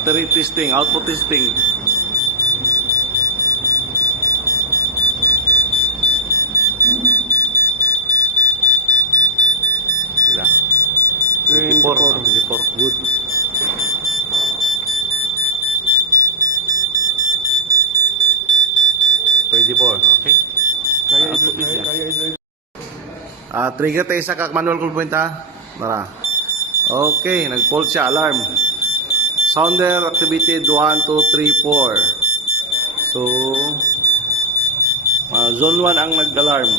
Battery testing, output testing. Sila. 24. 24. Good. Okay. Trigger tayo sa kak manual cool point ha. Tara. Okay, nag-fault siya, alarm. Sounder activated 1, 2, 3, 4. So, zone 1 ang nag-alarm.